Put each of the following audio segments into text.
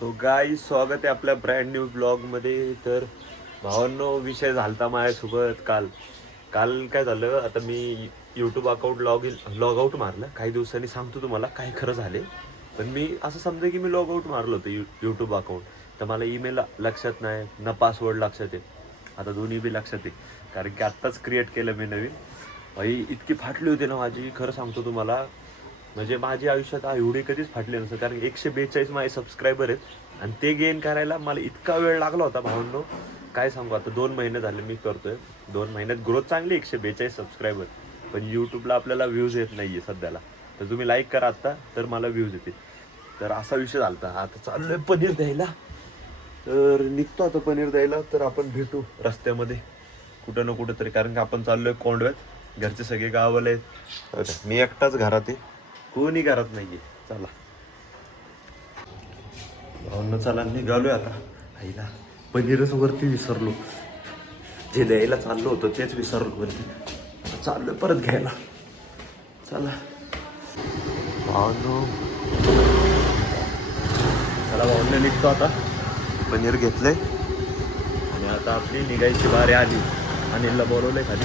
So guys स्वागत आहे आपल्या ब्रँड न्यू ब्लॉगमध्ये. तर भावांनो विषय झालता माझ्यासोबत काल काय झालं, आता मी यूट्यूब अकाउंट लॉग आउट मारलं काही दिवसांनी, सांगतो तुम्हाला काय खरं झाले. पण मी असं समजा की मी लॉग आउट मारलं होतं यूट्यूब अकाउंट, तर मला ईमेल लक्षात नाही ना पासवर्ड लक्षात आहे. आता दोन्ही बी लक्षात आहे कारण की आत्ताच क्रिएट केलं मी नवीन. भाई इतकी फाटली होती ना माझी, खरं सांगतो तुम्हाला. म्हणजे माझ्या आयुष्यात एवढी कधीच फाटली नसतं, कारण 142 माझे सबस्क्रायबर आहेत आणि ते गेन करायला मला इतका वेळ लागला होता भावांनो, काय सांगू. आता 2 महिने झाले मी करतोय, 2 महिन्यात ग्रोथ चांगली, 142 सबस्क्रायबर. पण यूट्यूबला आपल्याला व्ह्यूज येत नाही आहे सध्याला. तर तुम्ही लाईक करा आत्ता तर मला व्ह्यूज येतील. तर असा विषय झाला. आता चाललोय पनीर द्यायला, तर निघतो आता पनीर द्यायला. तर आपण भेटू रस्त्यामध्ये कुठं ना कुठं तरी, कारण की आपण चाललोय कोंडव्यात. घरचे सगळे गावाला आहेत, मी एकटाच घरात आहे, कोणी घरात नाहीये. चला भावना, चला निघालोय आता. आईला पनीरच वरती विसरलो, जे द्यायला चाललो होतो तेच विसरलो वरती. आता चाललोय परत घ्यायला. चला भावनो, चला भावना निघतो आता. पनीर घेतलंय आणि आता आपली निघायची बारी आली. अनिलला बोलवलंय खाली.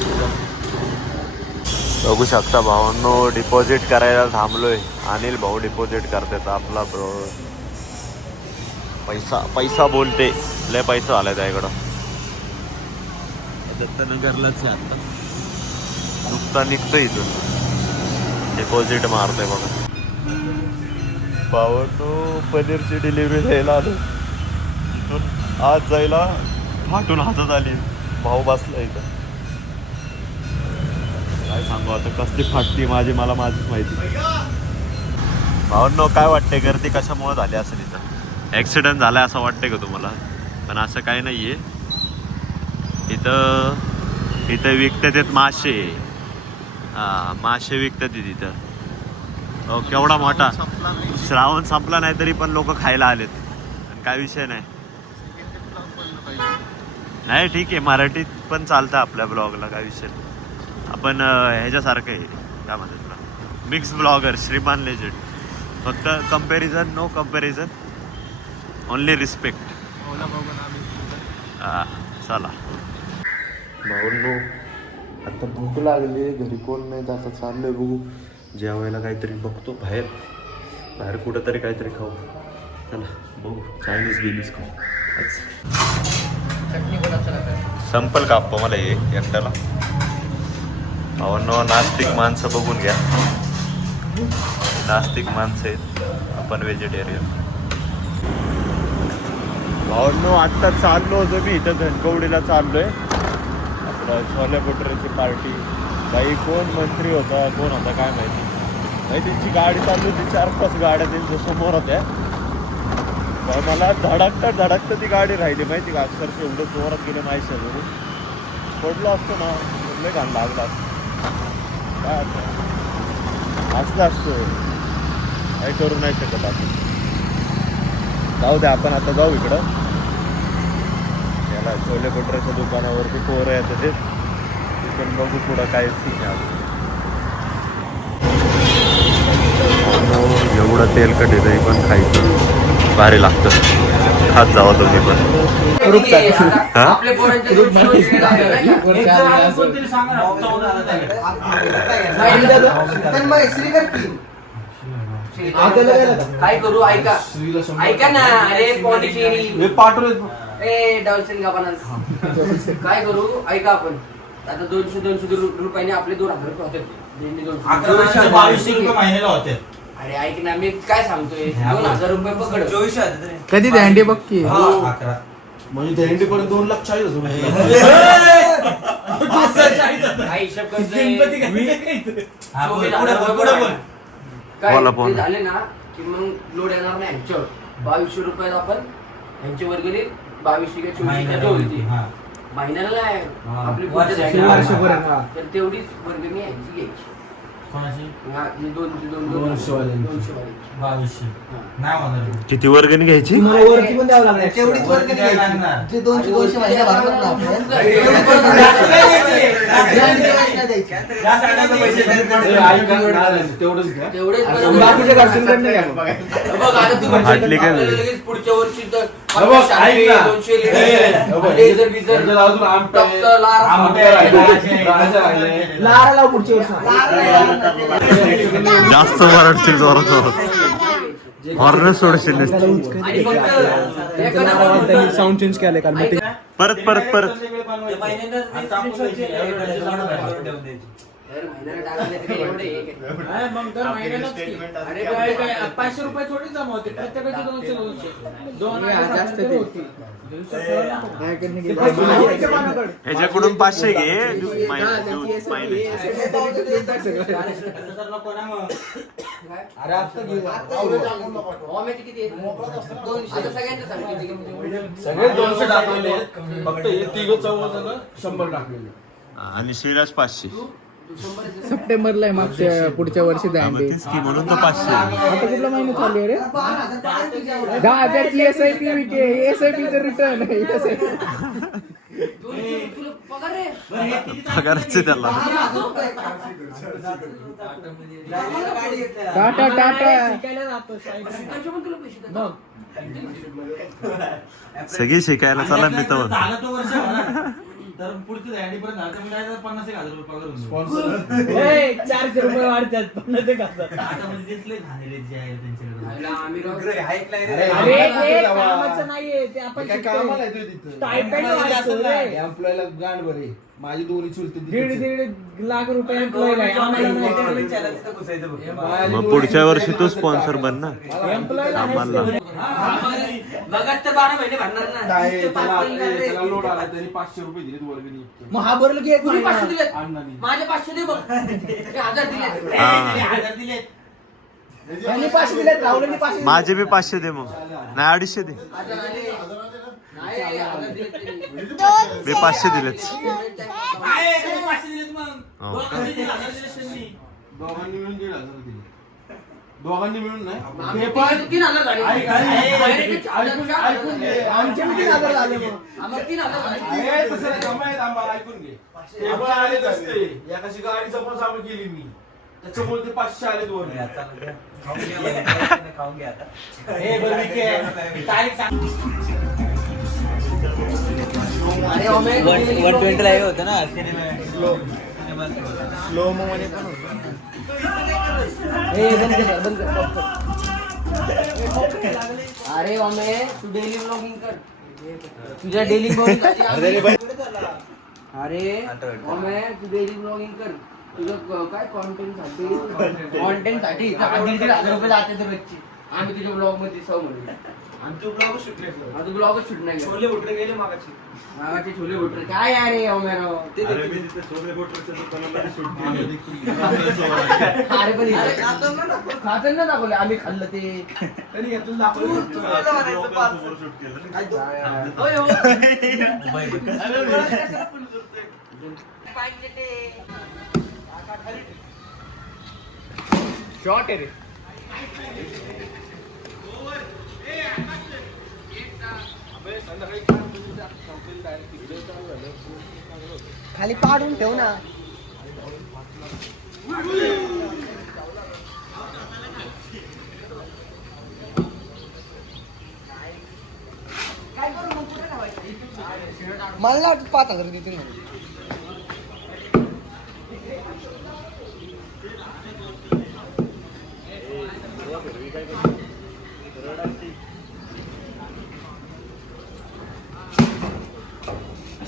बघू शकता भावांनो, डिपॉझिट करायला थांबलोय. अनिल भाऊ डिपॉझिट करतात आपला ब्रो. पैसा बोलते, लय पैसा आलाय त्याकडं. दत्तनगरलाच आहे आता, नुकता निघतो इथून, डिपॉझिट मारतोय बघा. भावांनो पनीरची डिलिव्हरी द्यायला आलो. इथून आज जायला फाटून हातात आली. भाऊ बसला इथं, काय सांगू आता कसली फाटली माझी, मला माझीच माहिती. भावांनो काय वाटते, गर्दी कशामुळे झाली असेल इथं? ॲक्सिडेंट झाला असं वाटतंय का तुम्हाला? पण असं काही नाही आहे. इथं विकतात मासे. हां, मासे विकतात इथं. हो, केवढा मोठा. श्रावण संपला नाही तरी पण लोक खायला आलेत. आणि काय विषय नाही, ठीक आहे, मराठीत पण चालतं आपल्या ब्लॉगला, काय विषय नाही. आपण ह्याच्यासारखं आहे, काय म्हणतात तुला, मिक्स ब्लॉगर, श्रीमान लेजेंड. फक्त comparison, no comparison, only respect. चला भाऊंनो, आता भूक लागली, घरी कोण नाही, आता चाललोय बघू जेवायला काहीतरी. बघतो बाहेर कुठं तरी काहीतरी खाऊ. चला बघू, चायनीज बिनीज खाऊ. संपल का आप्पा मला हे एकट्याला? भावांनो नास्तिक माणसं बघून घ्या, नास्तिक माणसं आहेत, आपण व्हेजिटेरियन. भावांनो आत्ता चाललो होतो मी इथं धनकवडीला चाललोय, आपलं छोले भटुरेची पार्टी. काही कोण मंत्री होता, कोण होता काय माहिती. नाही त्यांची गाडी चालली होती, 4-5 गाड्या त्यांच्या समोर होत्या. मला धडकता ती गाडी राहिली माहिती का. अक्षरशः एवढं जोरात गेलं नाही, शेजारून पडलो असतो ना, लय घाण लागला असतो. काय असलं असतं, काही करू नाही शकत आपण. जाऊ द्या, आपण आता जाऊ इकडं याला छोले भटुरेच्या दुकानावरती. पोरं येतं ते पण बघू पुढं काय सीन आहे. एवढं तेलकट आहे तरी पण खायचं भारी लागतं, खात जावा तुम्ही पण. काय करू, ऐका ना. अरे पॉंडिचेरी काय करू, ऐका. आपण आता 200 रुपयाने आपले 2000 रुपये होते. 2200 रुपये महिन्याला होते. अरे ऐक ना, मी काय सांगतोय, 2000 रुपये पकड. 24 कधी दंडी बघकी म्हणजे दंडी पर्यंत 2,40,000 काय हिशोब काय झाले ना की मग लोड येणार नाही ह्यांच्यावर. 2200 रुपयात आपण ह्यांच्या वर्गणी 2200 किंवा 2400 होती महिन्याला. नाही आपली तर तेवढीच वर्गणी ह्यांची घ्यायची. 200 नाही होणार. किती वर्गणी घ्यायची? वरती पण द्यावं लागणार, तेवढीच वर्गणी लागणार. 200 महिना भरतात ना आपण. त्या साईडला पैसे तेवढेच बाकीच्या घरच्यांकडनं घ्या. बघ आता तू म्हणशील हाटली काय आपल्याला झाली? लगेच पुढच्या वर्षी तर बघ, ऐक ना. 200 लेझर अजून आमटे लारा लाव पुढच्या वर्षी. जास्त वरडतील जोरात हॉर्न सोडशील नुसतं. आणि फक्त एखादा त्यांनी साऊंड चेंज केलंय काल मीटिंग. परत परत परत अरे काय 500 रुपये थोडी जमा होते प्रत्येकाचे 200 होती. ह्याच्याकडून 500 घे अरे आता घेऊ सगळे 200 टाकलेले फक्त हे तिघ चौघ 100 टाकलेले आणि श्रीराज 500. सप्टेंबरला आहे मागच्या पुढच्या वर्षी हा, मग तेच की म्हणून तो 500. आता कुठला महिना चालू आहे रे? 10,000ची SIP SIP चं रिटर्न पगारच आहे त्याला. टाटा टाटा. सगळी शिकायला चला मी तर झालं तो वर्ष म्हणा. तर पुढचं हँडी पर्यंत झालं तर मी डायरेक्ट 50,000 रुपये पगार होऊन 400 रुपये वाढतात 50,000. आता म्हणजे तेच लय घाणेरडे जे आहे त्यांच्याकडे. अरे कामाचं नाहीये ते आपण काय कामाला आहे तू तिथं? स्टायपेंड वाढतो रे. एम्प्लॉयला गांड बरे माझी दोन्ही चुलते 1.5 लाख रुपये एम्प्लॉयला आहे. आम्हाला नाही. मग पुढच्या वर्षी तू स्पॉन्सर बन ना एम्प्लॉयला आम्हाला. मगाच तर 12 महिने भरणार ना. ते 5 महिने झाले. त्याला लोड आला त्यांनी 500 रुपये दिले वर्गणी. मग हा भरलं की एक कुणी 500 महिना. दिलेत? अण्णांनी. माझे 500 दे बघ. ते 1000 दिले. हा. 1000 दिले. यांनी 500 दिलेत, राहुलनी 500 दिलेत. माझे बी 500 दे मग. नाही 250 दे. नाही 1000 दिले. मी 500 दिलेत. आहे, तुम्ही 500 दिलेत मग. हो. दोघांनी दिले, 1000 दिलेत त्यांनी. दोघांनी मिळून 1,500 दिले. दोघांनी मिळून नाही हे पण 3000 झाले. ऐक, ऐक, ऐकून घे. आमचे बी 3,000 झाले मग. आम्हाला 3000 झाले. आहे, तसं नाही, कमाई आम्हाला ऐकून घे. ते पण आलेच असते. एकाशी गाडीचं पण चालू केली मी त्याच्यामुळे ते 500 आलेत वर. हे बरं, ठीक आहे. तारीख सांग. अरे ओमे 120 ला हे होतं ना स्लो मो मध्ये पण होतं. बंद कर, बंद कर. अरे ओमे तू डेली ब्लॉगिंग कर. तुझ्या डेली ब्लॉगिंग अरे ओमे तू डेली ब्लॉगिंग कर. तुझं काय कॉन्टेंट साठी 1,500 रुपये जाते तर रोजची. आम्ही तुझ्या ब्लॉग मध्ये सव म्हणून आमचं ब्लॉग शूट माझं ब्लॉगच शूट नाही केलं. छोले भटुरे गेले मागाची. मागाचे छोले भटुरे काय अरे ओमेराव ते अरे पण खातं ना दाखवले आम्ही खाल्लं ते तरी घेतलं दाखवलं. होय, हो. शॉर्ट आहे रे. खाली पाडून ठेव ना. मला 5,000 देतील म्हणून.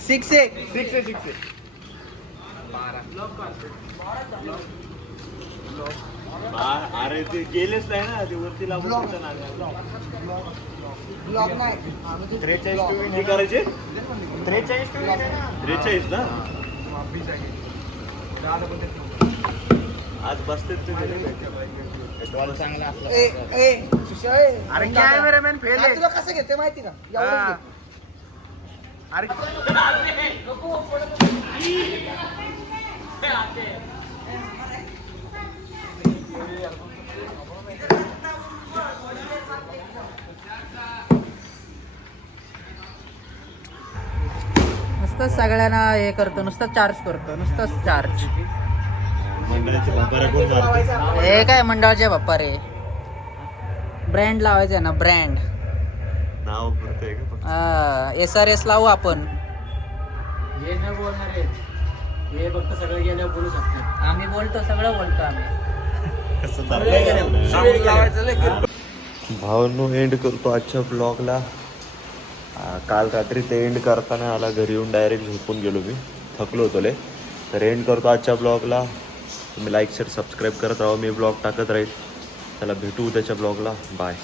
सिक्स आहे. अरे ते गेलेच नाही ना ते वरती लागून ब्लॉग नाही. 43 करायचे 43 ना आज बसते अरे कॅमेरामॅन फेल आहे. तुला कसं घेते माहिती का? एवढंच घे. अरे मस्त नुसतं सगळ्यांना हे करतो, नुसतं चार्ज करतो, नुसतं चार्ज. मंडळाचे बापारा कोण मारतो? हे काय मंडळाचे बाप्पा रे, ब्रँड लावायचं आहे ना, ब्रँड. नाव पुरतंय का फक्त? SRS लावू आपण. हे न बोलणार आहे, हे फक्त सगळं गेल्यावर बोलू शकतो. आम्ही बोलतो, सगळं बोलतो आम्ही. भावांनो एंड करतो आजच्या ब्लॉगला. काल रात्री ते एंड करताना आला घरी येऊन डायरेक्ट झोपून गेलो, मी थकलो होतो लय. तर एंड करतो आजच्या ब्लॉगला. तुम्ही लाईक शेअर सबस्क्राईब करत राहा, मी ब्लॉग टाकत राहील. चला भेटू उद्याच्या ब्लॉगला. बाय.